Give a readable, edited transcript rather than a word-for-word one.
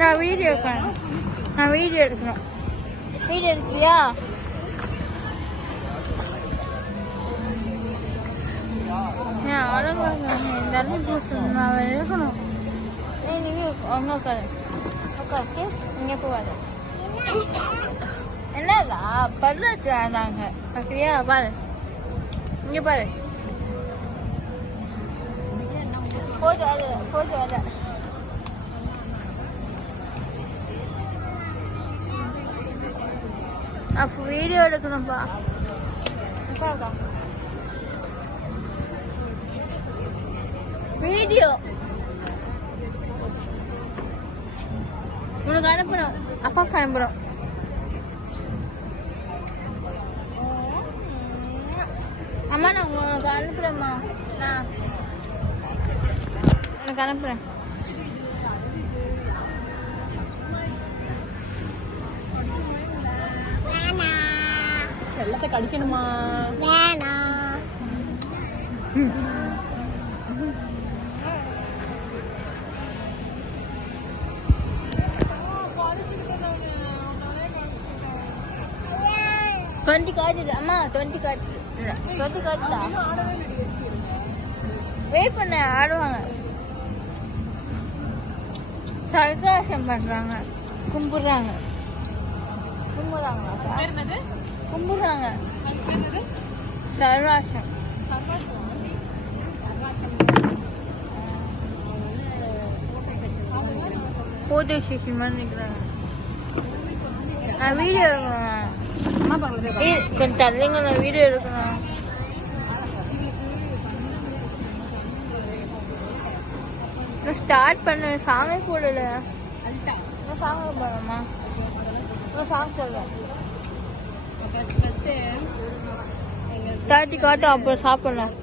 நான் வீடியோ எடுக்கணும். நான் வீடியோ எடுக்கணும். வீடியோ எடுக்கிறியா? தண்ணி போட்டு நான் இருக்கணும். ஒன்றும் உட்காரு உட்காந்து இங்கே போவாரு. என்னதா பல்லு வச்சுறாங்க பார்க்குறியா? பாரு இங்கே பாரு. போது அது போது அதை அப்போ வீடியோ எடுக்கணும்ப்பா. வீடியோ உனக்கு அனுப்புறோம். அப்பாவுக்கு அனுப்புறோம். அம்மா நான் உனக்கு அனுப்புறேம்மா. நான் உனக்கு அனுப்புறேன். வெள்ளத்தை கடிக்கணுமா? வேணாம். டுவெண்ட்டி காட்டுது அம்மா. 20 காட்டுதா? வெயிட் பண்ண ஆடுவாங்க. சர்தாசம் பண்றாங்க. கும்பிடுறாங்க. சர்வாசம். போட்டோ ஸ்டேஷன் மாதிரி நிற்கிறாங்க. நான் வீடியோ எடுக்கணும். கொஞ்சம் தள்ளிங்க. நான் வீடியோ எடுக்கணும். நான் ஸ்டார்ட் பண்ண சாமி போடல. சாமி போடலாமா? சாங் சொல்றேன். 30 காட்டு அப்புறம் சாப்பிடலாம்.